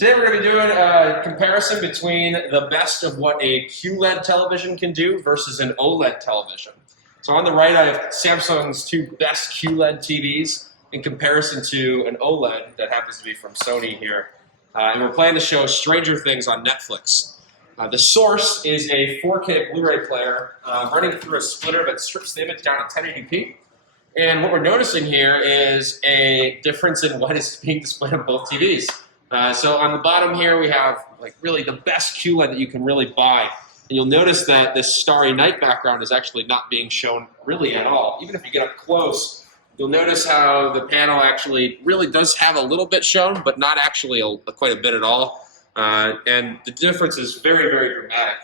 Today we're going to be doing a comparison between the best of what a QLED television can do versus an OLED television. So on the right I have Samsung's two best QLED TVs in comparison to an OLED that happens to be from Sony here. And we're playing the show Stranger Things on Netflix. The source is a 4K Blu-ray player running through a splitter that strips the image down to 1080p. And what we're noticing here is a difference in what is being displayed on both TVs. So on the bottom here we have really the best QLED that you can really buy. And you'll notice that this starry night background is actually not being shown really at all. Even if you get up close, you'll notice how the panel actually really does have a little bit shown, but not actually quite a bit at all. And the difference is very, very dramatic.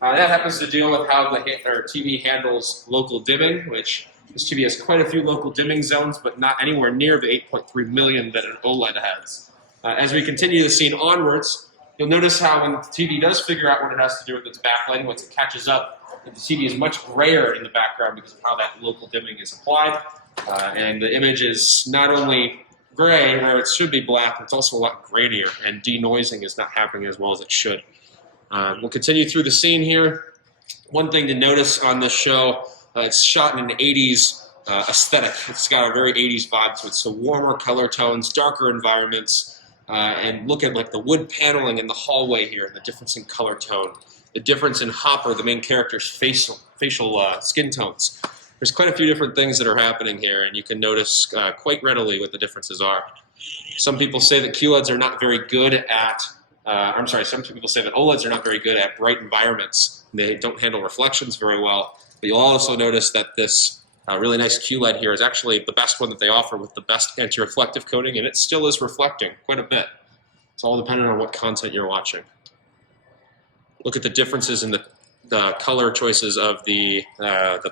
That happens to deal with how the TV handles local dimming, which this TV has quite a few local dimming zones, but not anywhere near the 8.3 million that an OLED has. As we continue the scene onwards, you'll notice how when the TV does figure out what it has to do with its backlighting, once it catches up, the TV is much grayer in the background because of how that local dimming is applied. And the image is not only gray where it should be black, it's also a lot grainier, and denoising is not happening as well as it should. We'll continue through the scene here. One thing to notice on this show, it's shot in an 80s aesthetic. It's got a very 80s vibe to it, so warmer color tones, darker environments. And look at the wood paneling in the hallway here, and the difference in color tone, the difference in Hopper, the main character's facial skin tones. There's quite a few different things that are happening here, and you can notice quite readily what the differences are. Some people say that QLEDs are not very good at, some people say that OLEDs are not very good at bright environments. They don't handle reflections very well. But you'll also notice that this really nice QLED here is actually the best one that they offer with the best anti-reflective coating, and it still is reflecting quite a bit. It's all dependent on what content you're watching. Look at the differences in the color choices of the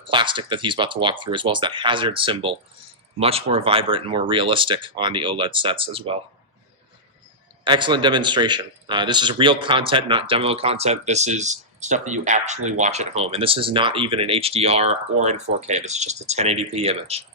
plastic that he's about to walk through, as well as that hazard symbol. Much more vibrant and more realistic on the OLED sets as well. Excellent demonstration. This is real content, not demo content. This is stuff that you actually watch at home. And this is not even in HDR or in 4K. This is just a 1080p image.